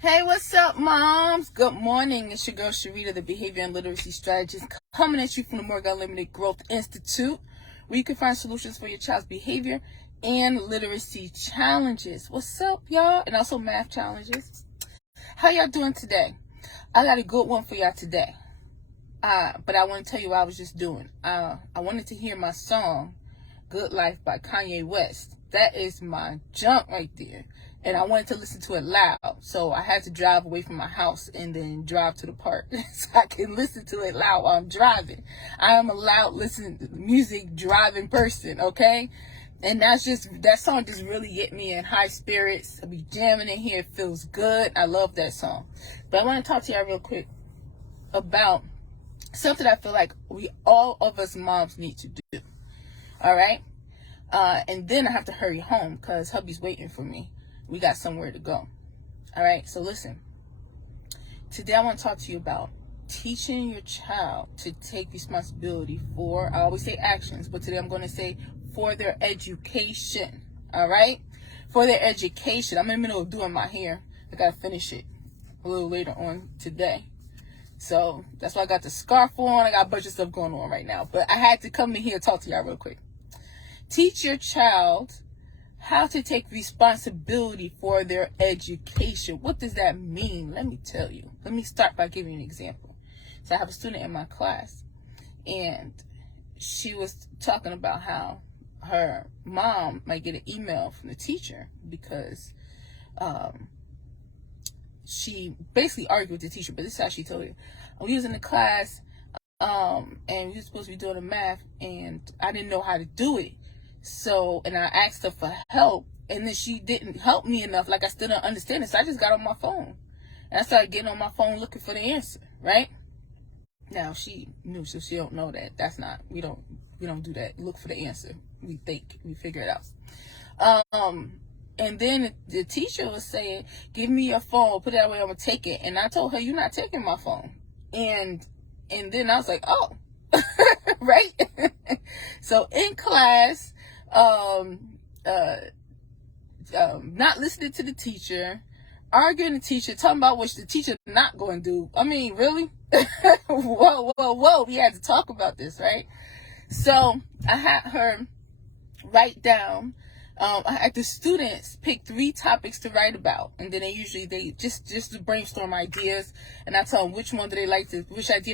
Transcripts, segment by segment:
Hey, what's up, moms? Good morning. It's your girl, Sharita, the Behavior and Literacy Strategist, coming at you from the Morgan Unlimited Growth Institute, where you can find solutions for your child's behavior and literacy challenges. What's up, y'all? And also math challenges. How y'all doing today? I got a good one for y'all today. But I want to tell you what I was just doing. I wanted to hear my song, Good Life by Kanye West. That is my junk right there. And I wanted to listen to it loud. So I had to drive away from my house and then drive to the park so I can listen to it loud while I'm driving. I am a loud music driving person, okay? And that song just really get me in high spirits. I'll be jamming in here. It feels good. I love that song. But I want to talk to y'all real quick about something I feel like all of us moms need to do. All right? And then I have to hurry home because hubby's waiting for me. We got somewhere to go. All right, so listen. Today I want to talk to you about teaching your child to take responsibility for, I always say actions, but today I'm going to say for their education. All right? For their education. I'm in the middle of doing my hair. I got to finish it a little later on today. So that's why I got the scarf on. I got a bunch of stuff going on right now. But I had to come in here and talk to y'all real quick. Teach your child how to take responsibility for their education. What does that mean? Let me tell you. Let me start by giving you an example. So I have a student in my class, and she was talking about how her mom might get an email from the teacher because she basically argued with the teacher, but this is how she told it. We was in the class, and we were supposed to be doing the math, and I didn't know how to do it. So, and I asked her for help, and then she didn't help me enough. Like, I still don't understand it. So I just got on my phone, and I started getting on my phone looking for the answer, right? Now, she knew, so she don't know that. That's not, we don't do that. Look for the answer. We figure it out. And then the teacher was saying, give me your phone, put it that way, I'm going to take it. And I told her, you're not taking my phone. And then I was like, oh, right? So in class, not listening to the teacher, arguing the teacher, talking about what the teacher not going to do. I mean, really? Whoa. We had to talk about this, right? So I had her write down, I had the students pick 3 topics to write about, and then they just to brainstorm ideas, and I tell them which idea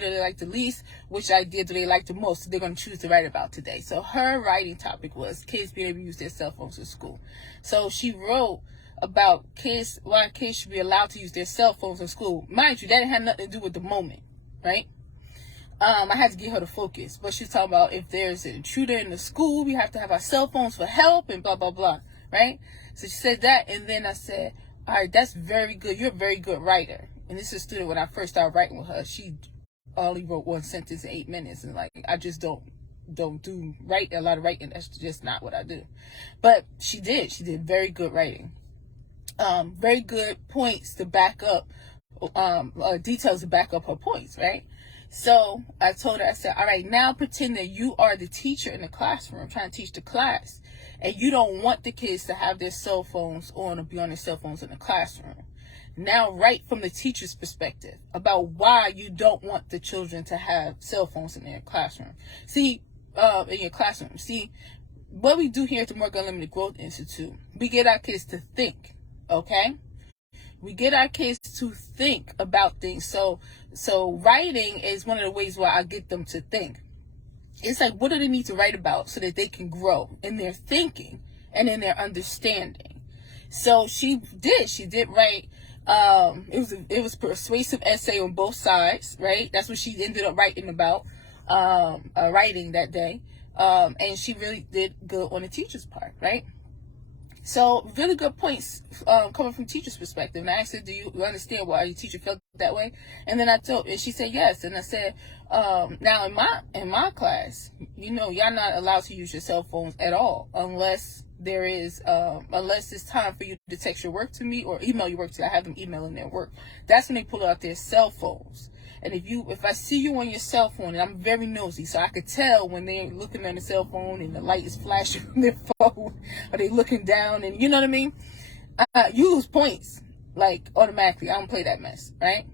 do they like the least, which idea do they like the most, so they're going to choose to write about today. So her writing topic was kids being able to use their cell phones in school. So she wrote about why kids should be allowed to use their cell phones in school. Mind you, that didn't have nothing to do with the moment, right? I had to get her to focus, but she's talking about if there's an intruder in the school, we have to have our cell phones for help and blah, blah, blah, right? So she said that, and then I said, all right, that's very good. You're a very good writer. And this is a student, when I first started writing with her, she only wrote 1 sentence in 8 minutes, and like, I just don't write a lot of writing. That's just not what I do. But she did very good writing. Very good points to back up, details to back up her points, right? So I told her, I said, all right, now pretend that you are the teacher in the classroom trying to teach the class, and you don't want the kids to have their cell phones on or be on their cell phones in the classroom. Now write from the teacher's perspective about why you don't want the children to have cell phones in their classroom. See, in your classroom. See, what we do here at the Morgan Unlimited Growth Institute, we get our kids to think, okay? We get our kids to think about things. So writing is one of the ways where I get them to think. It's like, what do they need to write about so that they can grow in their thinking and in their understanding? So she did write, it was persuasive essay on both sides, right? That's what she ended up writing about, writing that day. And she really did good on the teacher's part, right? So really good points coming from teacher's perspective. And I asked her, do you understand why your teacher felt that way? And then and she said yes. And I said, now in my class, y'all not allowed to use your cell phones at all unless unless it's time for you to text your work to me or email your work to me. I have them emailing their work. That's when they pull out their cell phones. And if I see you on your cell phone, and I'm very nosy, so I could tell when they're looking at the cell phone and the light is flashing on their phone, or they looking down, and you know what I mean? You lose points. Like, automatically, I don't play that mess, right?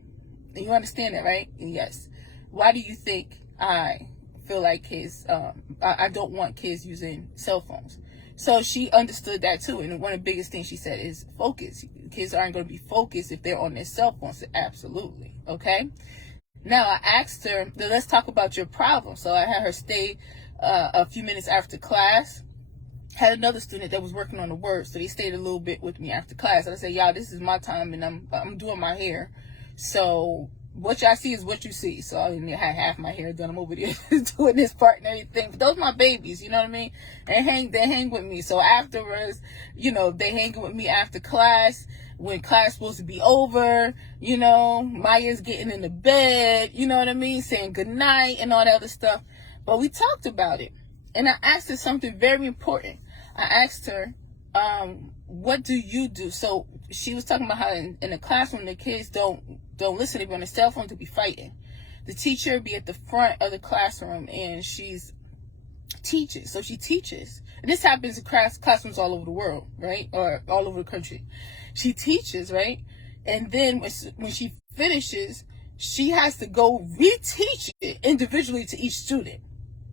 And you understand that, right? And yes. Why do you think I feel like kids, I don't want kids using cell phones? So she understood that too. And one of the biggest things she said is focus. Kids aren't going to be focused if they're on their cell phones. Absolutely. Okay. Now I asked her, let's talk about your problem. So I had her stay a few minutes after class. Had another student that was working on the words, so they stayed a little bit with me after class. And I said, y'all, this is my time, and I'm doing my hair. So what y'all see is what you see. So I had half my hair done. I'm over there doing this part and everything. But those are my babies, you know what I mean? They hang with me. So afterwards, you know, they hanging with me after class. When class supposed to be over, you know, Maya's getting in the bed, you know what I mean? Saying goodnight and all that other stuff. But we talked about it. And I asked her something very important. I asked her, what do you do? So she was talking about how in the classroom, the kids don't listen. They be on their cell phone to be fighting. The teacher be at the front of the classroom and she's teaches. So she teaches. And this happens in classrooms all over the world, right? Or all over the country. She teaches, right? And then when she finishes, she has to go reteach it individually to each student.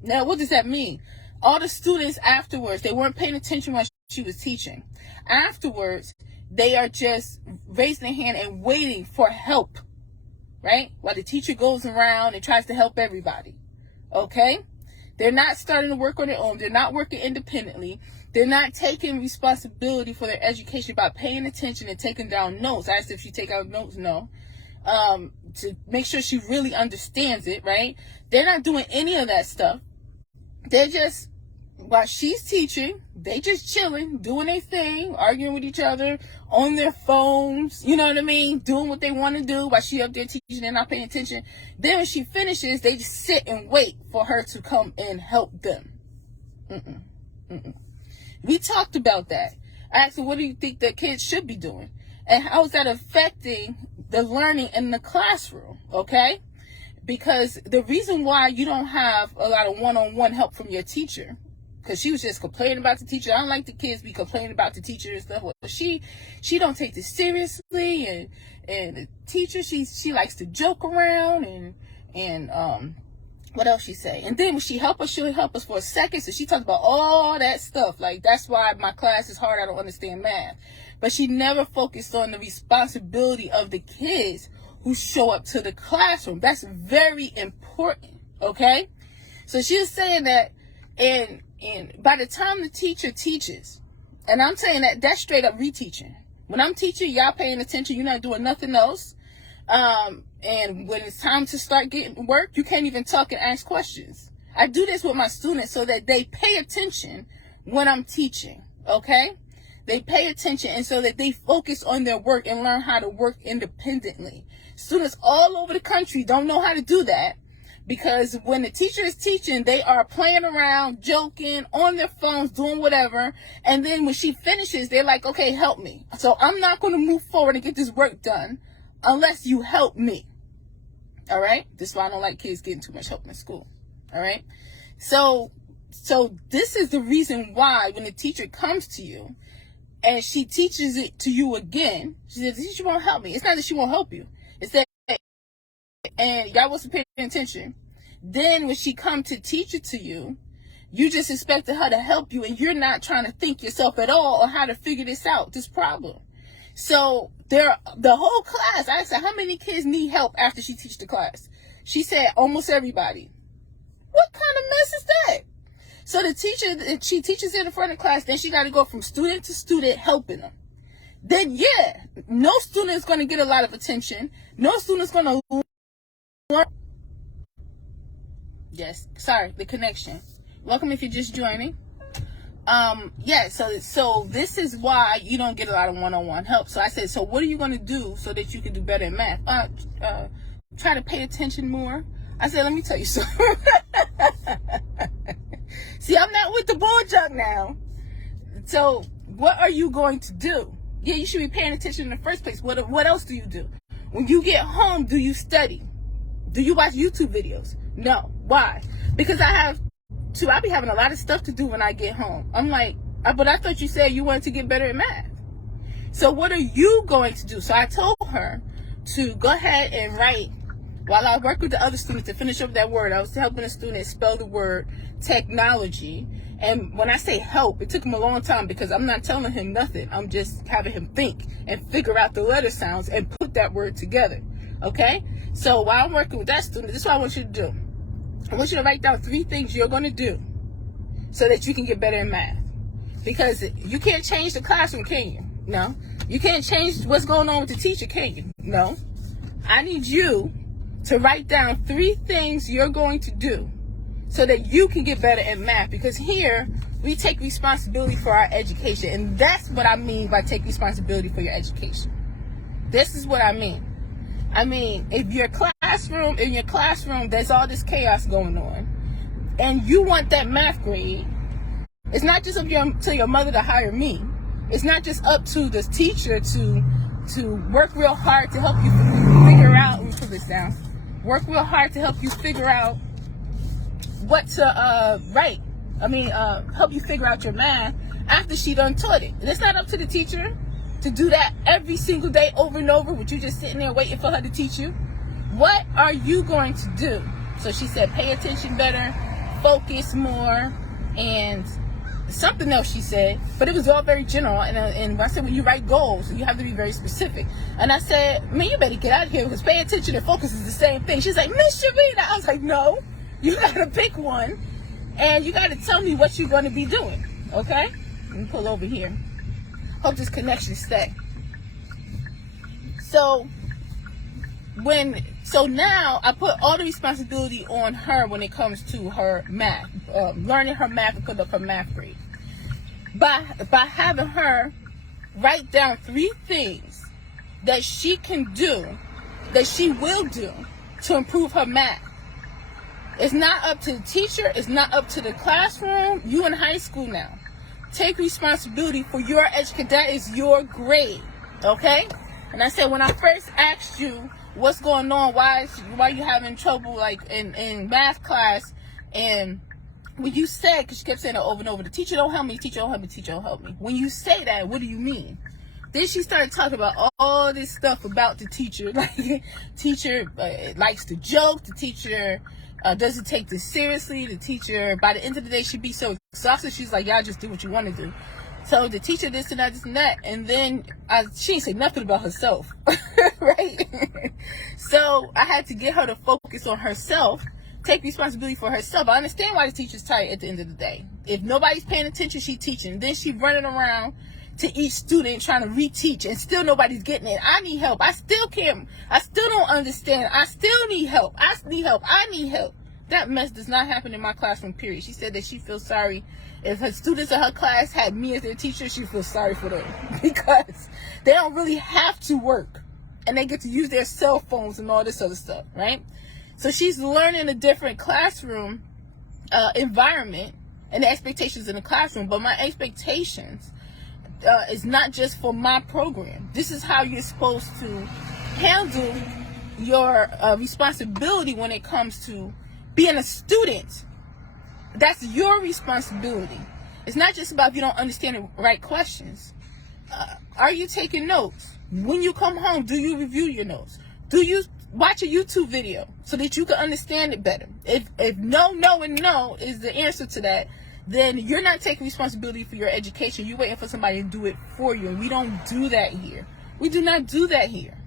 Now, what does that mean? All the students afterwards, they weren't paying attention while she was teaching. Afterwards, they are just raising their hand and waiting for help, right? While the teacher goes around and tries to help everybody, okay? They're not starting to work on their own. They're not working independently. They're not taking responsibility for their education by paying attention and taking down notes. I asked if she take out notes. No. To make sure she really understands it, right? They're not doing any of that stuff. They're just, while she's teaching, they just chilling, doing their thing, arguing with each other, on their phones, you know what I mean? Doing what they want to do while she up there teaching and not paying attention. Then when she finishes, they just sit and wait for her to come and help them. We talked about that. I asked her, what do you think that kids should be doing? And how is that affecting the learning in the classroom, okay? Because the reason why you don't have a lot of one-on-one help from your teacher, because she was just complaining about the teacher. I don't like the kids be complaining about the teacher and stuff. Well, she don't take this seriously, and the teacher, she likes to joke around and what else she say? And then when she help us, she'll help us for a second. So she talks about all that stuff. Like, that's why my class is hard. I don't understand math. But she never focused on the responsibility of the kids who show up to the classroom. That's very important, okay? So she was saying that, and by the time the teacher teaches, and I'm saying that's straight up reteaching. When I'm teaching, y'all paying attention, you're not doing nothing else. And when it's time to start getting work, you can't even talk and ask questions. I do this with my students so that they pay attention when I'm teaching, okay? They pay attention, and so that they focus on their work and learn how to work independently. Students all over the country don't know how to do that because when the teacher is teaching, they are playing around, joking, on their phones, doing whatever. And then when she finishes, they're like, okay, help me. So I'm not going to move forward and get this work done unless you help me. All right? This is why I don't like kids getting too much help in school. All right? So this is the reason why when the teacher comes to you and she teaches it to you again, she says, the teacher won't help me. It's not that she won't help you. It's that, and y'all wasn't paying attention. Then when she come to teach it to you, you just expected her to help you, and you're not trying to think yourself at all on how to figure this out, this problem. So the whole class, I said, how many kids need help after she teach the class? She said, almost everybody. What kind of mess is that? So the teacher, she teaches in the front of the class, then she got to go from student to student helping them. Then, yeah, no student is going to get a lot of attention. No student is going to learn. Yes, sorry, the connection. Welcome if you're just joining. Yeah, so this is why you don't get a lot of one-on-one help. So I said, so what are you going to do so that you can do better in math? Try to pay attention more. I said, let me tell you something. See, I'm not with the bull junk now. So what are you going to do? Yeah, you should be paying attention in the first place. What else do you do? When you get home, do you study? Do you watch YouTube videos? No. Why? Because I be having a lot of stuff to do when I get home. I'm like, but I thought you said you wanted to get better at math. So what are you going to do? So I told her to go ahead and write, while I work with the other students to finish up that word. I was helping a student spell the word technology. And when I say help, it took him a long time because I'm not telling him nothing. I'm just having him think and figure out the letter sounds and put that word together. Okay? So while I'm working with that student, this is what I want you to do. I want you to write down 3 things you're going to do so that you can get better in math. Because you can't change the classroom, can you? No. You can't change what's going on with the teacher, can you? No. I need you to write down 3 things you're going to do so that you can get better at math. Because here, we take responsibility for our education. And that's what I mean by take responsibility for your education. This is what I mean. I mean, if in your classroom, there's all this chaos going on, and you want that math grade, it's not just up to your mother to hire me. It's not just up to the teacher to work real hard to help you figure out, let me put this down, work real hard to help you figure out what to write. Help you figure out your math after she done taught it. And it's not up to the teacher to do that every single day over and over with you just sitting there waiting for her to teach you. What are you going to do? So she said, pay attention better, focus more, and something else she said, but it was all very general. And I said, when you write goals, you have to be very specific. And I said, man, you better get out of here because pay attention and focus is the same thing. She's like, Miss Sharita. I was like, no, you got to pick one and you got to tell me what you're going to be doing. Okay? Let me pull over here. Hope this connection stay. So now I put all the responsibility on her when it comes to her math, learning her math and put up her math grade. By having her write down 3 things that she can do, that she will do to improve her math. It's not up to the teacher. It's not up to the classroom. You in high school now. Take responsibility for your education. That is your grade. Okay? And I said, when I first asked you what's going on, why you having trouble like in math class, and when you said, because she kept saying it over and over, the teacher don't help me, teacher don't help me, teacher don't help me. When you say that, what do you mean? Then she started talking about all this stuff about the teacher. Like, teacher likes to joke. The teacher doesn't take this seriously. The teacher, by the end of the day, she'd be so exhausted. She's like, y'all just do what you want to do. So the teacher this and that, this and that. And then she didn't say nothing about herself. Right? So I had to get her to focus on herself, take responsibility for herself. I understand why the teacher's tired at the end of the day. If nobody's paying attention, she's teaching. Then she's running around to each student trying to reteach, and still nobody's getting it. I need help. I still don't understand. I still need help. I need help. That mess does not happen in my classroom, period. She said that she feels sorry. If her students in her class had me as their teacher, she feels sorry for them because they don't really have to work and they get to use their cell phones and all this other stuff, right? So she's learning a different classroom environment and the expectations in the classroom, but my expectations is not just for my program. This is how you're supposed to handle your responsibility when it comes to being a student. That's your responsibility. It's not just about if you don't understand the right questions. Are you taking notes? When you come home, do you review your notes? Do you watch a YouTube video so that you can understand it better? If no, and no is the answer to that, then you're not taking responsibility for your education. You're waiting for somebody to do it for you. And we don't do that here. We do not do that here.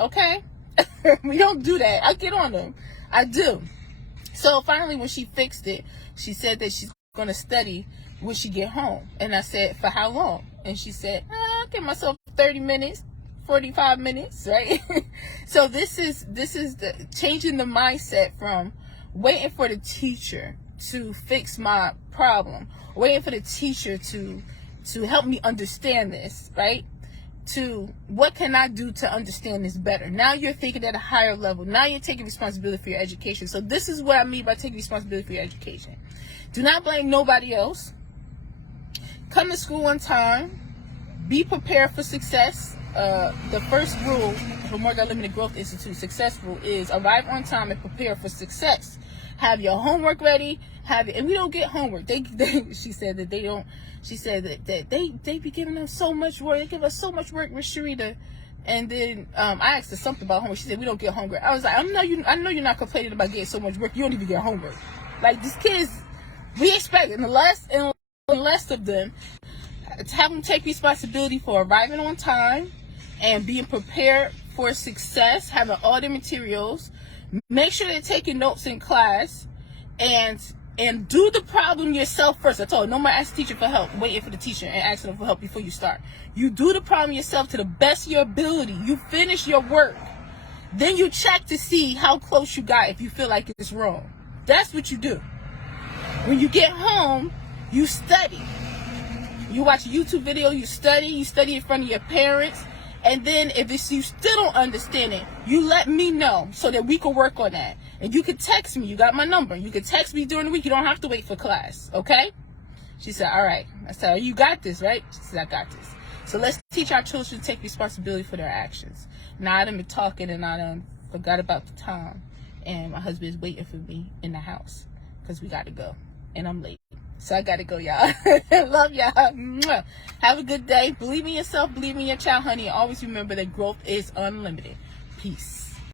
Okay? We don't do that. I get on them. I do. So finally, when she fixed it, she said that she's going to study when she get home. And I said, for how long? And she said, I'll give myself 30 minutes, 45 minutes, right? So this is the changing the mindset from waiting for the teacher to fix my problem, waiting for the teacher to help me understand this, right? To what can I do to understand this better? Now you're thinking at a higher level. Now you're taking responsibility for your education. So this is what I mean by taking responsibility for your education. Do not blame nobody else. Come to school on time. Be prepared for success. The first rule for Morgan Limited Growth Institute, success rule, is arrive on time and prepare for success. have your homework ready, have it, and we don't get homework. She said that they don't. She said that they be giving us so much work. They give us so much work, Miss Sharita. And then I asked her something about homework. She said we don't get homework. I was like, I know you're not complaining about getting so much work. You don't even get homework. Like these kids, we expect and the less of them to have them take responsibility for arriving on time and being prepared for success, having all their materials. Make sure they're taking notes in class, and do the problem yourself first. I told her, no more ask the teacher for help, waiting for the teacher and asking them for help before you start. You do the problem yourself to the best of your ability. You finish your work. Then you check to see how close you got if you feel like it's wrong. That's what you do. When you get home, you study. You watch a YouTube video, you study in front of your parents. And then if you still don't understand it, you let me know so that we can work on that. And you can text me. You got my number. You can text me during the week. You don't have to wait for class. Okay? She said, all right. I said, you got this, right? She said, I got this. So let's teach our children to take responsibility for their actions. Now I done been talking and I done forgot about the time. And my husband is waiting for me in the house because we got to go. And I'm late. So I got to go, y'all. Love y'all. Mwah. Have a good day. Believe in yourself. Believe in your child, honey. And always remember that growth is unlimited. Peace.